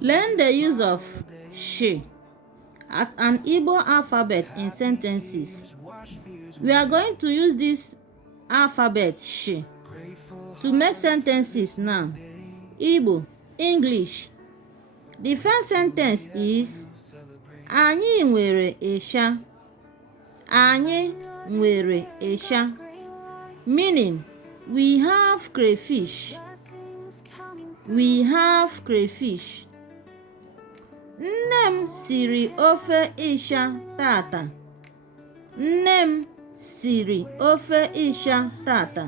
Learn the use of she as an Igbo alphabet in sentences. We are going to use this alphabet she to make sentences now. Igbo, English. The first sentence is Anyị nwere ịsha. Anyị nwere ịsha. Meaning, we have crayfish. We have crayfish. Nne m siri ofe ịsha tata. Nne m siri ofe ịsha tata.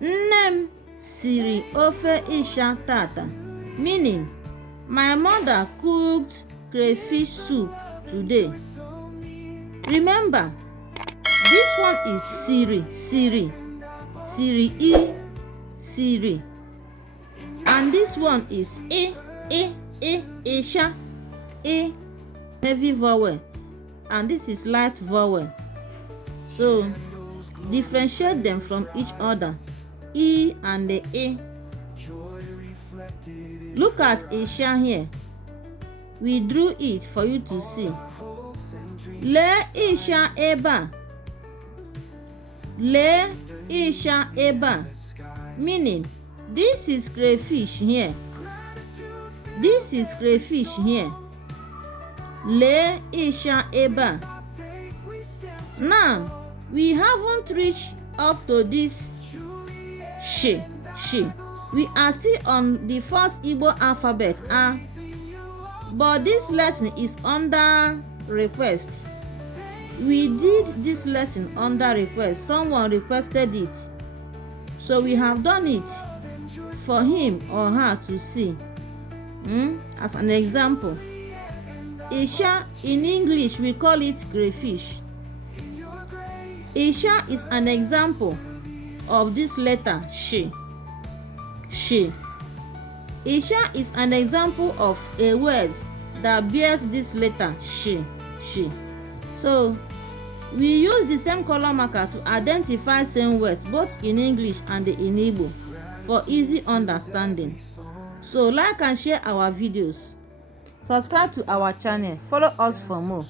Nne m siri ofe ịsha tata. Meaning, my mother cooked crayfish soup today. Remember, this one is siri, siri, siri e, siri. And this one is isha, heavy vowel. And this is light vowel. So, differentiate them from each other. E and the E. Look at isha here. We drew it for you to see. Le isha eba. Le isha eba. Meaning, this is crayfish here. This is crayfish here. Le isha eba. Now, we haven't reached up to this she. We are still on the first Igbo alphabet but this lesson is under request. We did this lesson under request. Someone requested it, so we have done it for him or her to see. As an example, Isha in English we call it crayfish. Isha is an example of this letter she. Isha is an example of a word that bears this letter she. So we use the same color marker to identify same words both in English and in Igbo for easy understanding. So like and share our videos. Subscribe to our channel. Follow us for more.